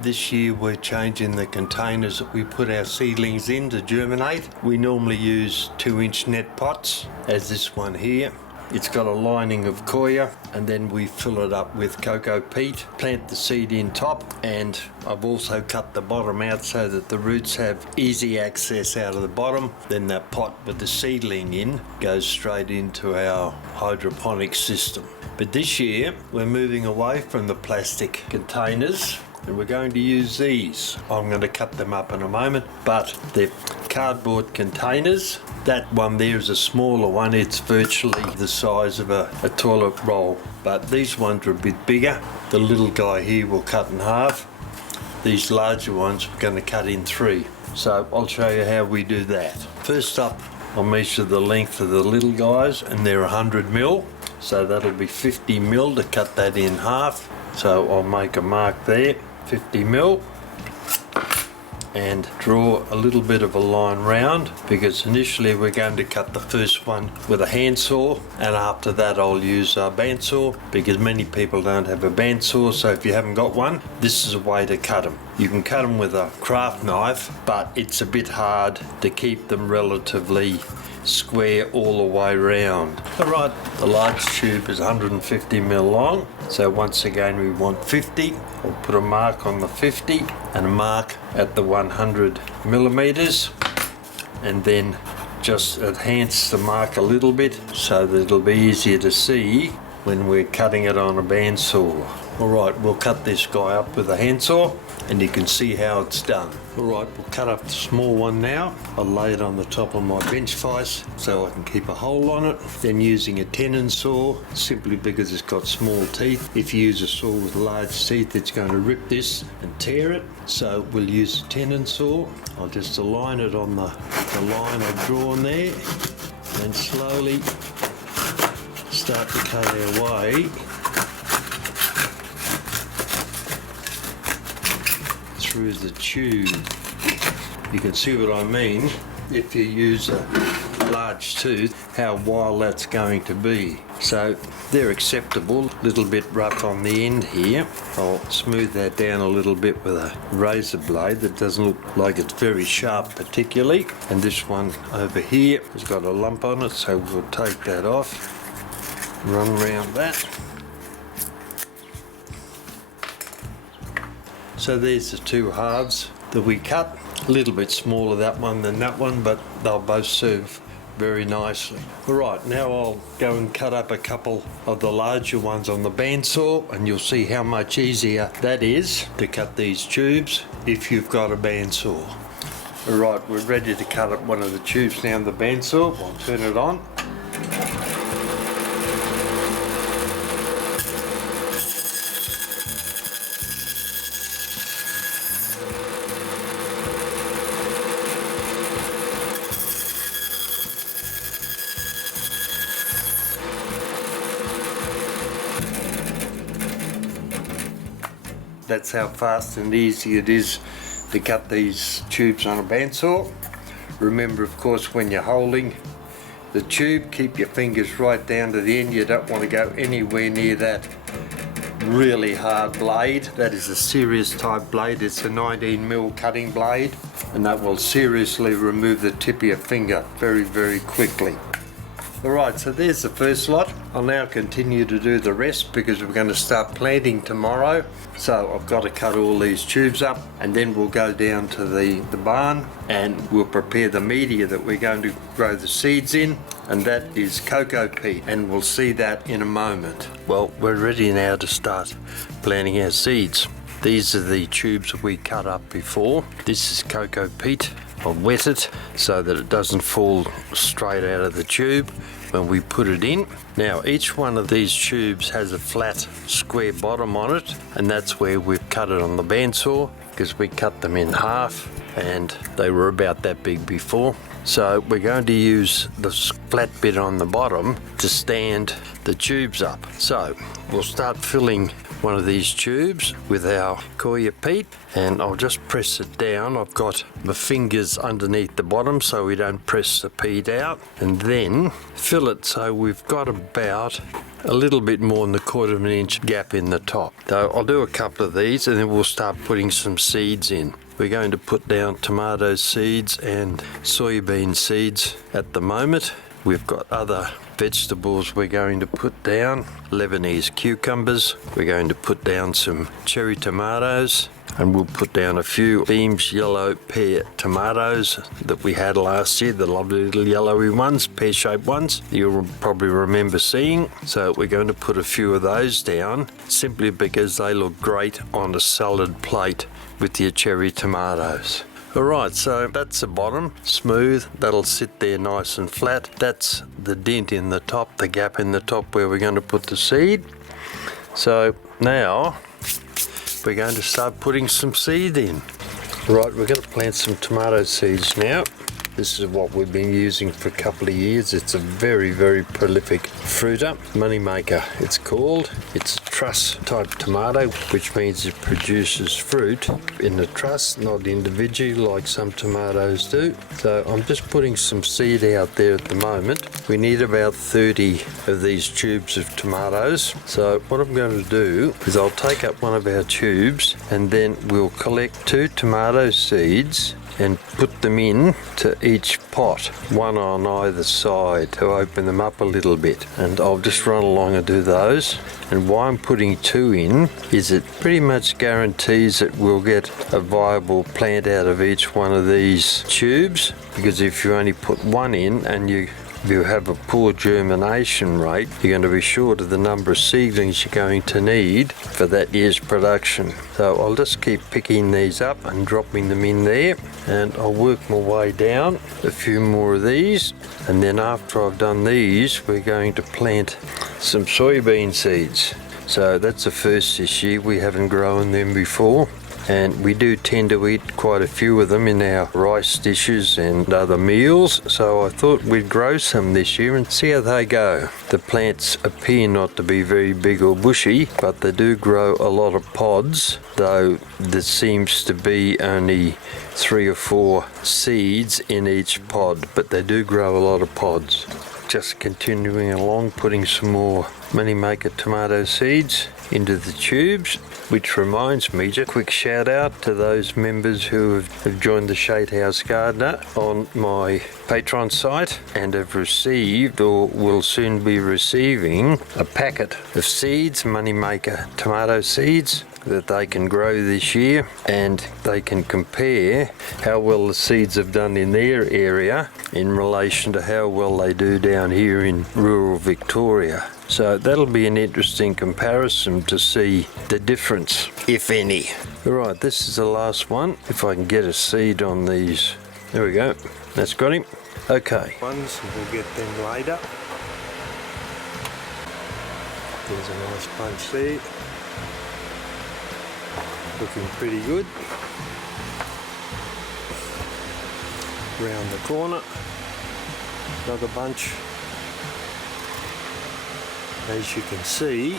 This year we're changing the containers that we put our seedlings in to germinate. We normally use 2-inch net pots, as this one here. It's got a lining of coir, and then we fill it up with cocoa peat, plant the seed in top, and I've also cut the bottom out so that the roots have easy access out of the bottom. Then that pot with the seedling in goes straight into our hydroponic system. But this year we're moving away from the plastic containers and we're going to use these. I'm going to cut them up in a moment, but they're cardboard containers. That one there is a smaller one. It's virtually the size of a toilet roll, but these ones are a bit bigger. The little guy here will cut in half. These larger ones we're going to cut in 3. So I'll show you how we do that. First up, I'll measure the length of the little guys, and they're 100 mil. So that'll be 50 mil to cut that in half. So I'll make a mark there, 50 mil. And draw a little bit of a line round, because initially we're going to cut the first one with a handsaw, and after that I'll use a bandsaw, because many people don't have a bandsaw. So if you haven't got one, this is a way to cut them. You can cut them with a craft knife, but it's a bit hard to keep them relatively square all the way round. Alright, the large tube is 150 mil long, so once again we want 50. I'll put a mark on the 50 and a mark at the 100 millimeters, and then just enhance the mark a little bit so that it'll be easier to see when we're cutting it on a bandsaw. Alright, we'll cut this guy up with a handsaw and you can see how it's done. Alright, we'll cut up the small one now. I'll lay it on the top of my bench vise so I can keep a hole on it. Then using a tenon saw, simply because it's got small teeth. If you use a saw with large teeth, it's going to rip this and tear it. So we'll use a tenon saw. I'll just align it on the line I've drawn there, and slowly start to cut our way through the tube. You can see what I mean if you use a large tooth, how wild that's going to be. So they're acceptable. A little bit rough on the end here. I'll smooth that down a little bit with a razor blade that doesn't look like it's very sharp particularly. And this one over here has got a lump on it, so we'll take that off, run around that. So there's the 2 halves that we cut. A little bit smaller that one than that one, but they'll both serve very nicely. Alright, now I'll go and cut up a couple of the larger ones on the bandsaw, and you'll see how much easier that is to cut these tubes if you've got a bandsaw. Alright, we're ready to cut up one of the tubes now on the bandsaw. I'll turn it on. That's how fast and easy it is to cut these tubes on a bandsaw. Remember, of course, when you're holding the tube, keep your fingers right down to the end. You don't want to go anywhere near that really hard blade. That is a serious type blade. It's a 19 mil cutting blade, and that will seriously remove the tip of your finger very, very quickly. Alright, so there's the first lot. I'll now continue to do the rest because we're going to start planting tomorrow. So I've got to cut all these tubes up, and then we'll go down to the barn and we'll prepare the media that we're going to grow the seeds in, and that is cocoa peat, and we'll see that in a moment. Well, we're ready now to start planting our seeds. These are the tubes that we cut up before. This is cocoa peat. I'll wet it so that it doesn't fall straight out of the tube when we put it in. Now, each one of these tubes has a flat square bottom on it, and that's where we've cut it on the bandsaw, because we cut them in half and they were about that big before. So we're going to use the flat bit on the bottom to stand the tubes up. So we'll start filling one of these tubes with our coir peat, and I'll just press it down. I've got my fingers underneath the bottom so we don't press the peat out, and then fill it so we've got about a little bit more than 1/4 of an inch gap in the top. So I'll do a couple of these and then we'll start putting some seeds in. We're going to put down tomato seeds and soybean seeds at the moment. We've got other vegetables we're going to put down. Lebanese cucumbers. We're going to put down some cherry tomatoes, and we'll put down a few Beams yellow pear tomatoes that we had last year, the lovely little yellowy ones, pear-shaped ones you'll probably remember seeing. So we're going to put a few of those down simply because they look great on a salad plate with your cherry tomatoes. Alright, so that's the bottom, smooth, that'll sit there nice and flat. That's the dent in the top, the gap in the top where we're going to put the seed. So now we're going to start putting some seed in. Right, we're going to plant some tomato seeds now. This is what we've been using for a couple of years. It's a very, very prolific fruiter. Moneymaker, it's called. It's a truss type tomato, which means it produces fruit in the truss, not individually like some tomatoes do. So I'm just putting some seed out there at the moment. We need about 30 of these tubes of tomatoes. So what I'm going to do is I'll take up one of our tubes and then we'll collect 2 tomato seeds and put them in to each pot, one on either side, to open them up a little bit. And I'll just run along and do those. And why I'm putting 2 in is it pretty much guarantees that we'll get a viable plant out of each one of these tubes, because if you only put 1 in and you have a poor germination rate, you're going to be short of the number of seedlings you're going to need for that year's production. So I'll just keep picking these up and dropping them in there, and I'll work my way down a few more of these, and then after I've done these we're going to plant some soybean seeds. So that's the first this year, we haven't grown them before. And we do tend to eat quite a few of them in our rice dishes and other meals, so I thought we'd grow some this year and see how they go. The plants appear not to be very big or bushy, but they do grow a lot of pods, though there seems to be only 3 or 4 seeds in each pod, but they do grow a lot of pods. Just continuing along, putting some more Moneymaker tomato seeds into the tubes, which reminds me, just a quick shout out to those members who have joined the Shade House Gardener on my Patreon site and have received or will soon be receiving a packet of seeds, Moneymaker tomato seeds, that they can grow this year, and they can compare how well the seeds have done in their area in relation to how well they do down here in rural Victoria. So that'll be an interesting comparison to see the difference, if any. Alright, this is the last one. If I can get a seed on these. There we go. That's got him. Okay. Ones, we'll get them later. There's a nice bunch there. Looking pretty good. Round the corner, another bunch. As you can see,